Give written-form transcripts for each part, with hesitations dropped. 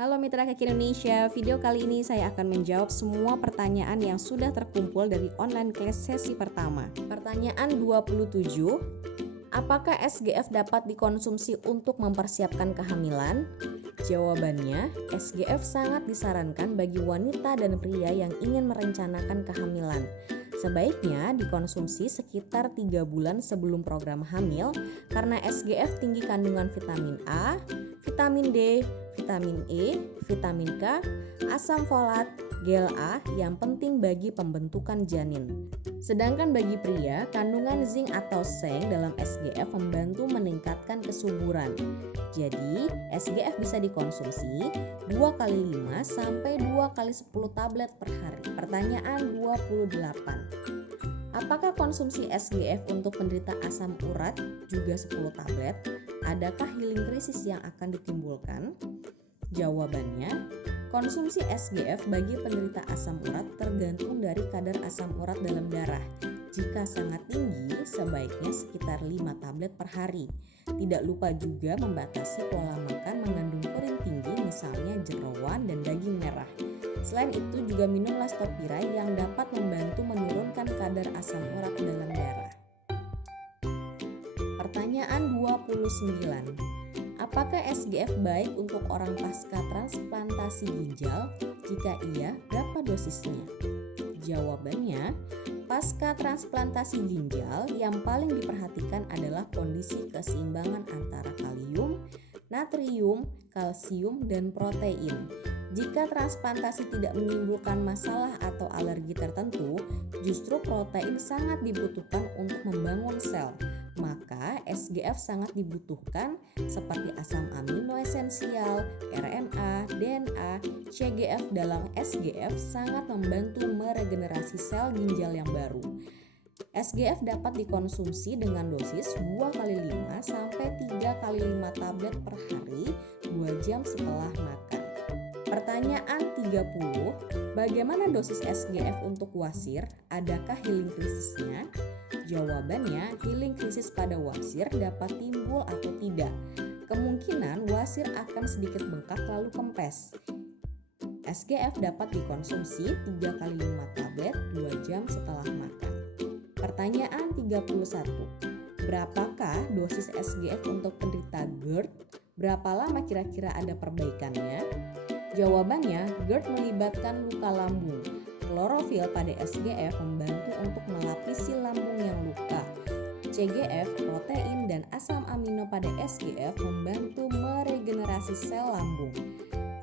Halo Mitra Kaki Indonesia, video kali ini saya akan menjawab semua pertanyaan yang sudah terkumpul dari online class sesi pertama. Pertanyaan 27, apakah SGF dapat dikonsumsi untuk mempersiapkan kehamilan? Jawabannya, SGF sangat disarankan bagi wanita dan pria yang ingin merencanakan kehamilan. Sebaiknya dikonsumsi sekitar 3 bulan sebelum program hamil karena SGF tinggi kandungan vitamin A, vitamin D, vitamin E, vitamin K, asam folat, gel A yang penting bagi pembentukan janin. Sedangkan bagi pria, kandungan zinc atau seng dalam SGF membantu meningkatkan kesuburan. Jadi, SGF bisa dikonsumsi 2 kali 5 sampai 2 kali 10 tablet per hari. Pertanyaan 28. Apakah konsumsi SGF untuk penderita asam urat juga 10 tablet? Adakah healing krisis yang akan ditimbulkan? Jawabannya, konsumsi SGF bagi penderita asam urat tergantung dari kadar asam urat dalam darah. Jika sangat tinggi, sebaiknya sekitar 5 tablet per hari. Tidak lupa juga membatasi pola makan mengandung purin tinggi, misalnya jeroan dan daging merah. Selain itu juga minumlah Stopirai yang dapat membantu menurunkan kadar asam urat dalam darah. Pertanyaan 29. Apakah SGF baik untuk orang pasca transplantasi ginjal? Jika iya, berapa dosisnya? Jawabannya, pasca transplantasi ginjal yang paling diperhatikan adalah kondisi keseimbangan antara kalium, natrium, kalsium, dan protein. Jika transplantasi tidak menimbulkan masalah atau alergi tertentu, justru protein sangat dibutuhkan untuk membangun sel. Maka SGF sangat dibutuhkan seperti asam amino esensial, RNA, DNA, CGF dalam SGF sangat membantu meregenerasi sel ginjal yang baru. SGF dapat dikonsumsi dengan dosis 2 kali 5 sampai 3 kali 5 tablet per hari 2 jam setelah makan. Pertanyaan 30, bagaimana dosis SGF untuk wasir? Adakah healing krisisnya? Jawabannya, healing krisis pada wasir dapat timbul atau tidak. Kemungkinan wasir akan sedikit bengkak lalu kempes. SGF dapat dikonsumsi 3 kali 5 tablet 2 jam setelah makan. Pertanyaan 31, berapakah dosis SGF untuk penderita GERD? Berapa lama kira-kira ada perbaikannya? Jawabannya, GERD melibatkan luka lambung. Klorofil pada SGF membantu untuk melapisi lambung yang luka. CGF, protein, dan asam amino pada SGF membantu meregenerasi sel lambung.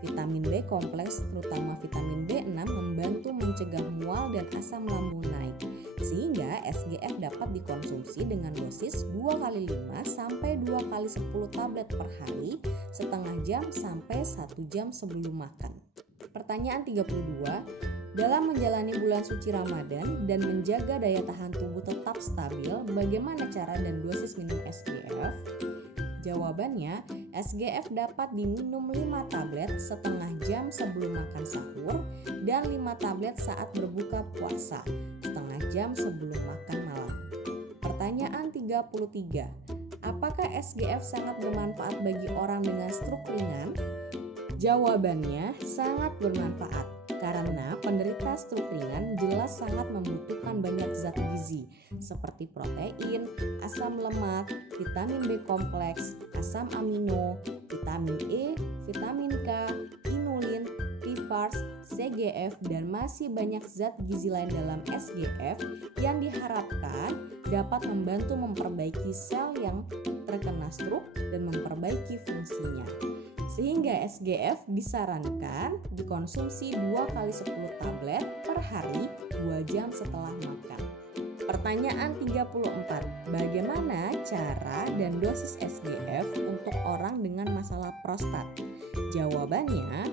Vitamin B kompleks, terutama vitamin B6, membantu mencegah mual dan asam lambung naik. Sehingga SGF dapat dikonsumsi dengan dosis 2 kali 5 sampai 2 kali 10 tablet per hari, setengah jam sampai 1 jam sebelum makan. Pertanyaan 32, dalam menjalani bulan suci Ramadan dan menjaga daya tahan tubuh tetap stabil, bagaimana cara dan dosis minum SGF? Jawabannya, SGF dapat diminum 5 tablet setengah jam sebelum makan sahur dan 5 tablet saat berbuka puasa, setengah jam sebelum makan malam. Pertanyaan 33, apakah SGF sangat bermanfaat bagi orang dengan stroke ringan? Jawabannya, sangat bermanfaat. Karena penderita stroke ringan jelas sangat membutuhkan banyak zat gizi seperti protein, asam lemak, vitamin B kompleks, asam amino, vitamin E, vitamin K, inulin, PFAS, CGF, dan masih banyak zat gizi lain dalam SGF yang diharapkan dapat membantu memperbaiki sel yang terkena stroke dan memperbaiki fungsinya. Sehingga SGF disarankan dikonsumsi 2 kali 10 tablet per hari 2 jam setelah makan. Pertanyaan 34, bagaimana cara dan dosis SGF untuk orang dengan masalah prostat? Jawabannya,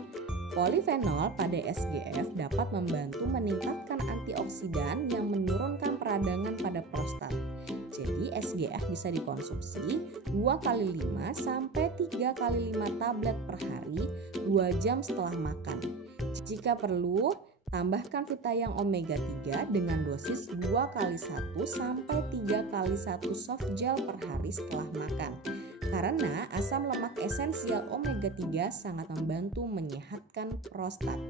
polifenol pada SGF dapat membantu meningkatkan antioksidan yang menurunkan peradangan pada prostat. Jadi SGF bisa dikonsumsi 2 kali 5 sampai 3 kali 5 tablet per hari 2 jam setelah makan. Jika perlu, tambahkan Vitayang Omega 3 dengan dosis 2 kali 1 sampai 3 kali 1 soft gel per hari setelah makan. Karena asam lemak esensial omega 3 sangat membantu menyehatkan menyehatkan prostat.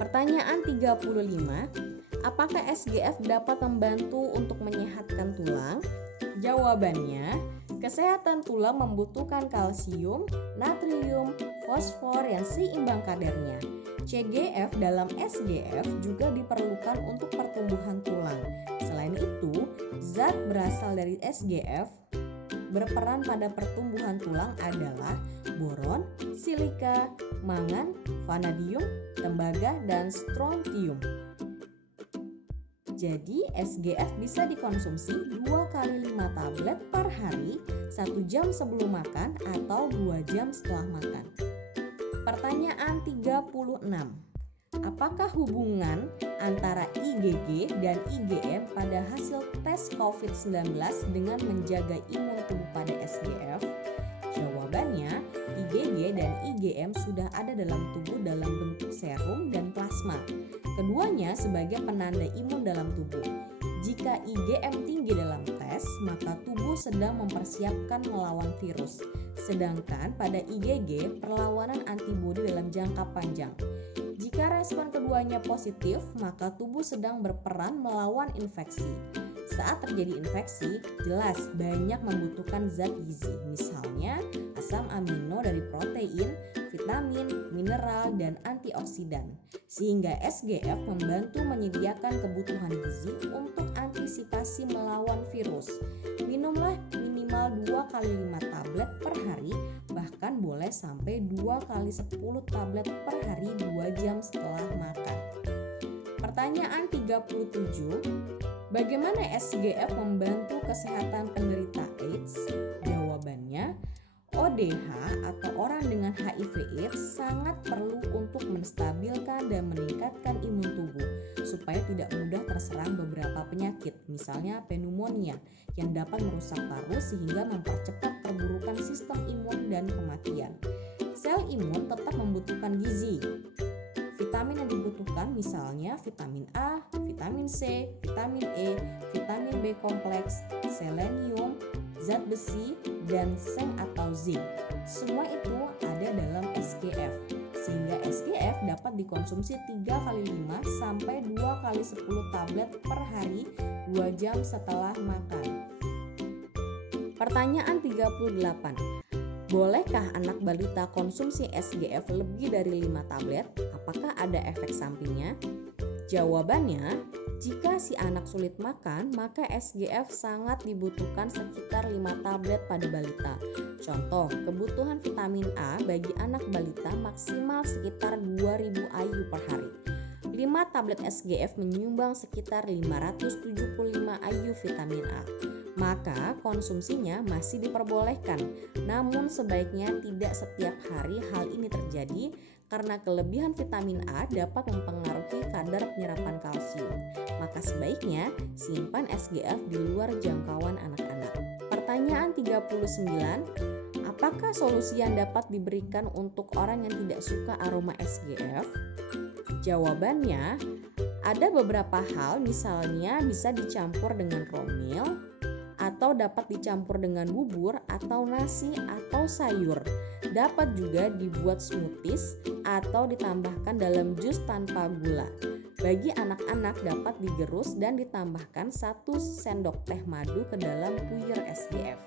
Pertanyaan 35, apakah SGF dapat membantu untuk menyehatkan tulang? Jawabannya, kesehatan tulang membutuhkan kalsium, natrium, fosfor yang seimbang kadarnya. CGF dalam SGF juga diperlukan untuk pertumbuhan tulang. Selain itu, zat berasal dari SGF berperan pada pertumbuhan tulang adalah boron, silika, mangan, vanadium, tembaga, dan strontium. Jadi SGF bisa dikonsumsi 2 kali 5 tablet per hari 1 jam sebelum makan atau 2 jam setelah makan. Pertanyaan 36. Apakah hubungan antara IgG dan IgM pada hasil tes COVID-19 dengan menjaga imun tubuh pada SGF? Jawabannya, IgG dan IgM sudah ada dalam tubuh dalam bentuk serum dan plasma. Keduanya sebagai penanda imun dalam tubuh. Jika IgM tinggi dalam tes, maka tubuh sedang mempersiapkan melawan virus. Sedangkan pada IgG, perlawanan antibodi dalam jangka panjang. Jika respon keduanya positif, maka tubuh sedang berperan melawan infeksi. Saat terjadi infeksi, jelas banyak membutuhkan zat gizi, misalnya asam amino dari protein, vitamin, mineral, dan antioksidan. Sehingga SGF membantu menyediakan kebutuhan gizi untuk antisipasi melawan virus. Minumlah minimal 2 kali 5 tablet per hari, bahkan boleh sampai 2 kali 10 tablet per hari 2 jam setelah makan. Pertanyaan 37. Bagaimana SGF membantu kesehatan penderita AIDS? Jawabannya, ODH atau orang dengan HIV/AIDS sangat perlu untuk menstabilkan dan meningkatkan imun tubuh supaya tidak mudah terserang beberapa penyakit, misalnya pneumonia yang dapat merusak paru sehingga mempercepat perburukan sistem imun dan kematian. Sel imun tetap membutuhkan gizi. Vitamin yang dibutuhkan misalnya vitamin A, vitamin C, vitamin E, vitamin B kompleks, selenium, zat besi, dan seng atau zinc. Semua itu ada dalam SGF, sehingga SGF dapat dikonsumsi 3 kali 5 sampai 2 kali 10 tablet per hari 2 jam setelah makan. Pertanyaan 38. Bolehkah anak balita konsumsi SGF lebih dari 5 tablet? Apakah ada efek sampingnya? Jawabannya, jika si anak sulit makan, maka SGF sangat dibutuhkan sekitar 5 tablet pada balita. Contoh, kebutuhan vitamin A bagi anak balita maksimal sekitar 2000 IU per hari. 5 tablet SGF menyumbang sekitar 575 IU vitamin A. Maka konsumsinya masih diperbolehkan, namun sebaiknya tidak setiap hari hal ini terjadi karena kelebihan vitamin A dapat mempengaruhi kadar penyerapan kalsium. Maka sebaiknya simpan SGF di luar jangkauan anak-anak. Pertanyaan 39, apakah solusi yang dapat diberikan untuk orang yang tidak suka aroma SGF? Jawabannya, ada beberapa hal, misalnya bisa dicampur dengan romil, atau dapat dicampur dengan bubur atau nasi atau sayur. Dapat juga dibuat smoothies atau ditambahkan dalam jus tanpa gula. Bagi anak-anak dapat digerus dan ditambahkan 1 sendok teh madu ke dalam puyer SGF.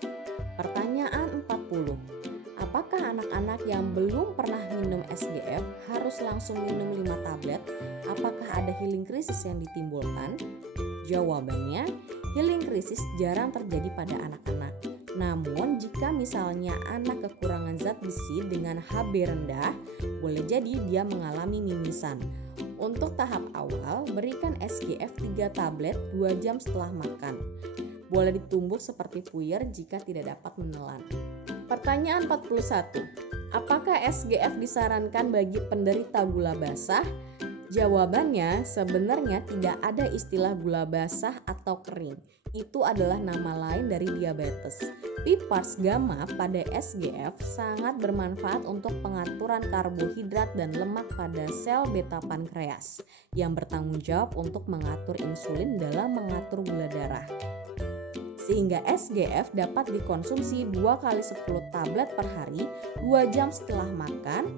Pertanyaan 40. Apakah anak-anak yang belum pernah minum SGF harus langsung minum 5 tablet? Apakah ada healing krisis yang ditimbulkan? Jawabannya, healing krisis jarang terjadi pada anak-anak. Namun jika misalnya anak kekurangan zat besi dengan Hb rendah, boleh jadi dia mengalami mimisan. Untuk tahap awal, berikan SGF 3 tablet 2 jam setelah makan. Boleh ditumbuk seperti puyer jika tidak dapat menelan. Pertanyaan 41. Apakah SGF disarankan bagi penderita gula basah? Jawabannya, sebenarnya tidak ada istilah gula basah atau kering. Itu adalah nama lain dari diabetes. PPARS gamma pada SGF sangat bermanfaat untuk pengaturan karbohidrat dan lemak pada sel beta pankreas yang bertanggung jawab untuk mengatur insulin dalam mengatur gula darah. Sehingga SGF dapat dikonsumsi 2 kali 10 tablet per hari 2 jam setelah makan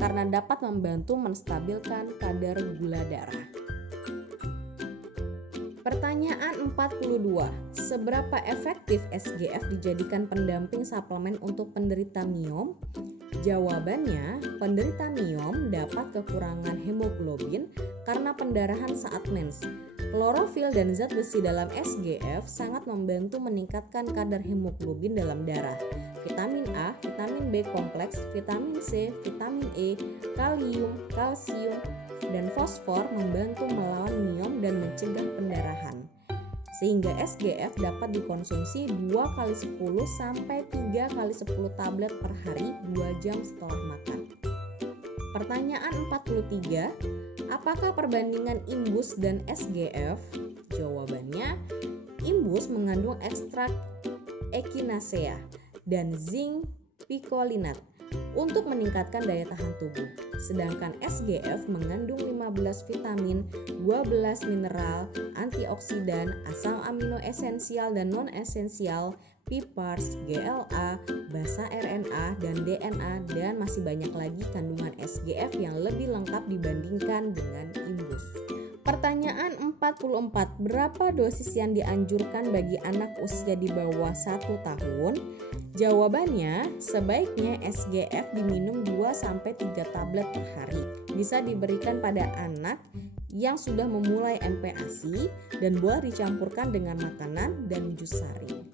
karena dapat membantu menstabilkan kadar gula darah. Pertanyaan 42. Seberapa efektif SGF dijadikan pendamping suplemen untuk penderita MIOM? Jawabannya, penderita MIOM dapat kekurangan hemoglobin karena pendarahan saat mens. Klorofil dan zat besi dalam SGF sangat membantu meningkatkan kadar hemoglobin dalam darah. Vitamin A, vitamin B kompleks, vitamin C, vitamin E, kalium, kalsium, dan fosfor membantu melawan MIOM dan mencegah pendarahan. Sehingga SGF dapat dikonsumsi 2 kali 10 sampai 3 kali 10 tablet per hari 2 jam setelah makan. Pertanyaan 43. Apakah perbandingan imbus dan SGF? Jawabannya, imbus mengandung ekstrak echinacea dan zinc picolinat untuk meningkatkan daya tahan tubuh. Sedangkan SGF mengandung 15 vitamin, 12 mineral, antioksidan, asam amino esensial dan non-esensial, PPARs, GLA, basa RNA, dan DNA, dan masih banyak lagi kandungan SGF yang lebih lengkap dibandingkan dengan imbus. Pertanyaan 44. Berapa dosis yang dianjurkan bagi anak usia di bawah 1 tahun? Jawabannya, sebaiknya SGF diminum 2-3 tablet per hari. Bisa diberikan pada anak yang sudah memulai MPASI dan boleh dicampurkan dengan makanan dan jus sari.